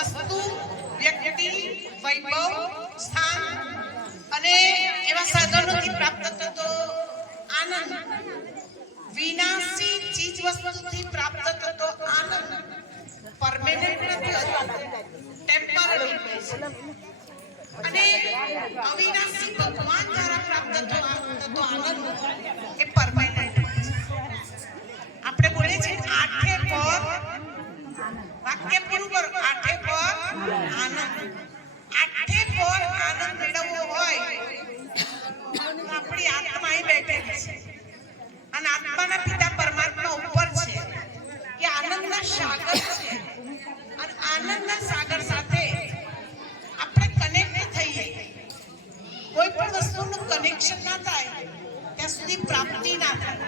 વસ્તુ, વ્યક્તિ, વૈભવ, સ્થાન અને એવા સાધનોથી પ્રાપ્ત થતો આનંદ, વિનાશી ચીજ વસ્તુથી પ્રાપ્ત થતો આનંદ પરમેનન્ટ નથી હોતો, ટેમ્પરરી હોય છે. અને અવિનાશી ભગવાન દ્વારા પ્રાપ્ત થતો આનંદ એ પરમેનન્ટ હોય છે. આપણે બોલે છે આઠે પર, વાક્ય પૂરું કરો, આઠે પર આનંદ. આઠે પર આનંદ મેળવવો હોય તો આપણી આત્મા અહીં બેઠેલી છે અને આત્માના પિતા પરમાત્મા ઉપર છે. એ આનંદના સાગર છે અને આનંદના સાગર સાથે આપણે કનેક્ટ થઈએ. કોઈ પણ વસ્તુનું કનેક્શન ના થાય ત્યાં સુધી પ્રાપ્તિ ના થાય.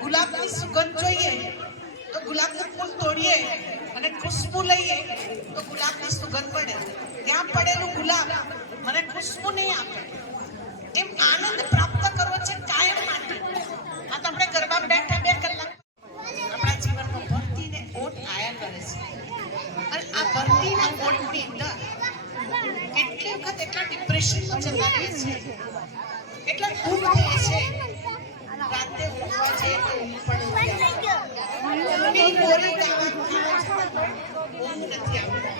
ગુલાબની સુગંધ જોઈએ તો ગુલાબનું ફૂલ તોડીએ અને ખુશ્બુ લઈએ તો ગુલાબની સુગંધ મળે. ત્યાં પડેલું ગુલાબ મને ખુશ્બુ નહીં આપે. એમ આનંદ પ્રાપ્ત કરવો છે કાયમ માટે. આ તો આપણે ગરબા બેઠા 2 કલાક આપણા જીવનમાં ભરતીને ઓટ આયા કરે છે અને આ ભરતીના ઓટની અંદર કેટલી વખત એટલા ડિપ્રેશનમાં જતા રહીએ છીએ, એટલા દુઃખ થઈએ છે. રાતે ઊંઘવા જઈએ તો ઊંઘ પણ ઊંઘ નથી આવતી.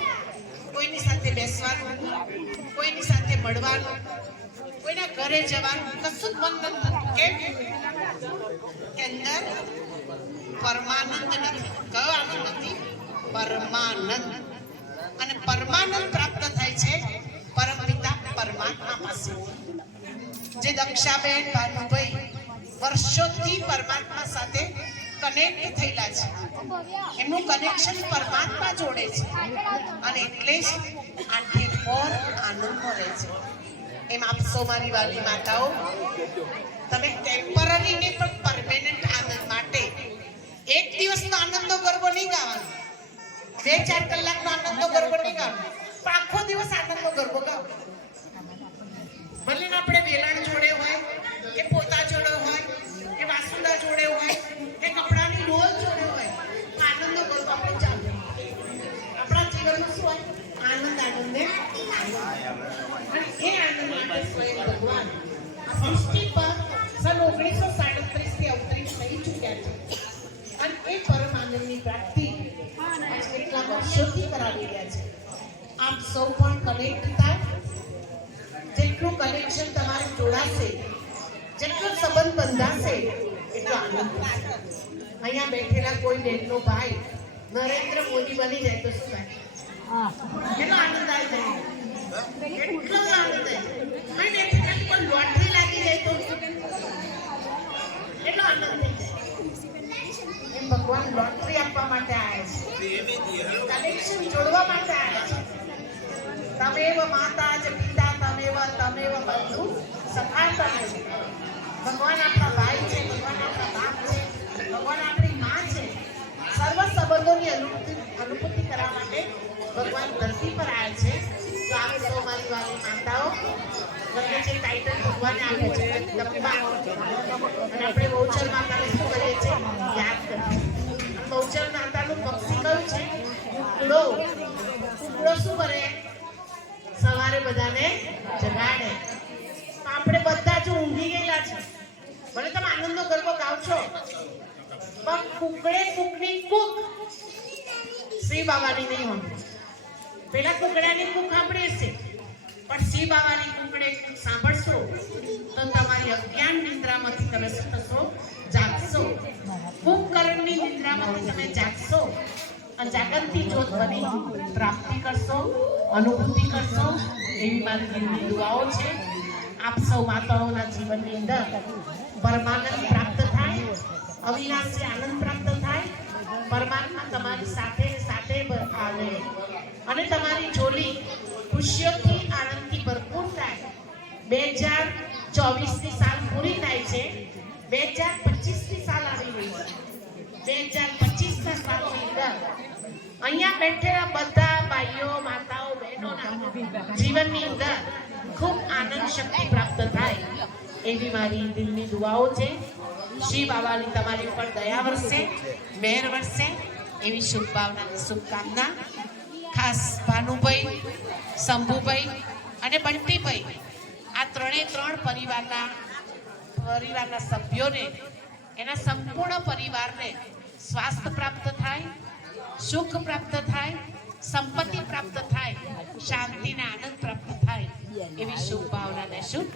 કોઈની સાથે બેસવાનું, કોઈની સાથે મળવાનું, કોઈના ઘરે જવાનું કશું જ મન નથી થતું. કેમ કે અંદર પરમાનંદ નથી. કયો આનંદ નથી? પરમાનંદ. અને પરમાનંદ પ્રાપ્ત થાય છે પરમપિતા પરમાત્મા પાસે. જે દક્ષાબેન, ભાનુભાઈ વર્ષોથી પરમાત્મા સાથે કનેક્ટ થયેલા છે, એમનું કનેક્શન પરમાત્મા જોડે છે અને એટલે જ આઠે પર આનંદ મળે છે. એમ આપ સૌ મારી વાલી માતાઓ, તમે ટેમ્પરરી ને પણ પરમેનન્ટ આનંદ માટે એક દિવસનો આનંદનો ગરબો નહીં ગાવાનો, 2-4 કલાકનો આનંદનો ગરબો નહીં ગાવાનો, પણ આખો દિવસ આનંદનો ગરબો ગાઓ. ભલે આપણે વેલણ જોડે હોય કે પોતા જોડે હોય કે વાસુદા જોડે હોય કે કપડાની ડોલ જોડે હોય, આનંદનો ગરબો આપણે ચાલુ. આપણા જીવનમાં શું હોય? આનંદ. આનંદને અને એ આનંદ માટે સ્વયં ભગવાન આ સૃષ્ટિ પર સન 1937 થી અવતરિત થઈ ચૂક્યા છે અને એ પરમ આનંદની પ્રાપ્તિ કેટલા વર્ષોથી કરાવી રહ્યા છે. આપ સૌ પણ કનેક્ટ થાય. જેટલું કનેક્શન તમારે જોડાશે, જેટલો સંબંધ બંધાશે એટલો આનંદ થશે. અહીંયા બેઠેલા કોઈ બહેનનો ભાઈ નરેન્દ્ર મોદી બની જાય તો શું થાય? કેટલો આનંદ આવી જાય, કેટલો આનંદ આવી જાય. કોઈ લોટરી લાગી જાય તો કેટલો આનંદ થઈ જાય. એમ ભગવાન લોટરી આપવા માટે આવ્યા છે, કનેક્શન જોડવા માટે આવ્યા છે. તમેવ માતા જ પિતા તમેવ બંધુ સખા તમેવ. ભગવાન આપણા ભાઈ છે, ભગવાન આપણા બાપ છે, ભગવાન આપણી માં છે. સર્વ સંબંધોની અનુભૂતિ કરવા માટે ભગવાન ધરતી પર આવ્યા છે. તો આપ સૌ મારી વાલી માતાઓ, તમને જે ટાઇટલ ભગવાને આપ્યું છે જગદંબા, અને આપણે બહુચર માતાને શું કરીએ છીએ? યાદ કરીએ. બહુચર માતાનું પક્ષી કયું છે? કુકડો. કુકડો શું કરે? સવારે બધાને જગાડે. આપણે બધા જો ઊંઘી ગયેલા છે, ભલે તમે આનંદનો ગરબો ગાવ છો, પણ કુકડે કુકની કુક શ્રી બાવાની નહીં હોય. પેલા કુકડાની કુક સાંભળીએ છે, પણ શ્રી બાવાની કુકડે સાંભળશો તો તમારી અજ્ઞાન નિદ્રામાંથી તમે શું થશો? જાગશો. કુકર્મની નિદ્રામાંથી તમે જાગશો અને જાગૃતિ જ્યોત બની પ્રાપ્તિ કરશો, અનુભૂતિ કરશો. એવી મારી દિલની દુઆઓ છે. આપ સૌ માતાઓના જીવનની અંદર પરમાનંદ પ્રાપ્ત થાય, અવિનાશી આનંદ પ્રાપ્ત થાય. પરમાત્મા તમારી સાથે સાથે આવે અને તમારી જોડી ખુશીઓથી આનંદથી ભરપૂર થાય. 2024ની સાલ પૂરી થાય છે, 2025ની સાલ આવી રહી છે. 2025ના સાલની અંદર અહીંયા બેઠેલા બધા ભાઈઓ, માતાઓ, બહેનોના જીવનની અંદર ખૂબ આનંદ શક્તિ પ્રાપ્ત થાય એવી મારી દિલની દુઆઓ છે. શ્રી બાવાની તમારી પર દયા વરસે, મહેર વરસે એવી શુભભાવના, શુભકામના. ખાસ ભાનુભાઈ, શંભુભાઈ અને બંટીભાઈ, આ ત્રણ પરિવારના સભ્યોને, એના સંપૂર્ણ પરિવારને સ્વાસ્થ્ય પ્રાપ્ત થાય, સુખ પ્રાપ્ત થાય, સંપત્તિ પ્રાપ્ત થાય, શાંતિને આનંદ પ્રાપ્ત થાય એવી શુભ ભાવનાને શુભ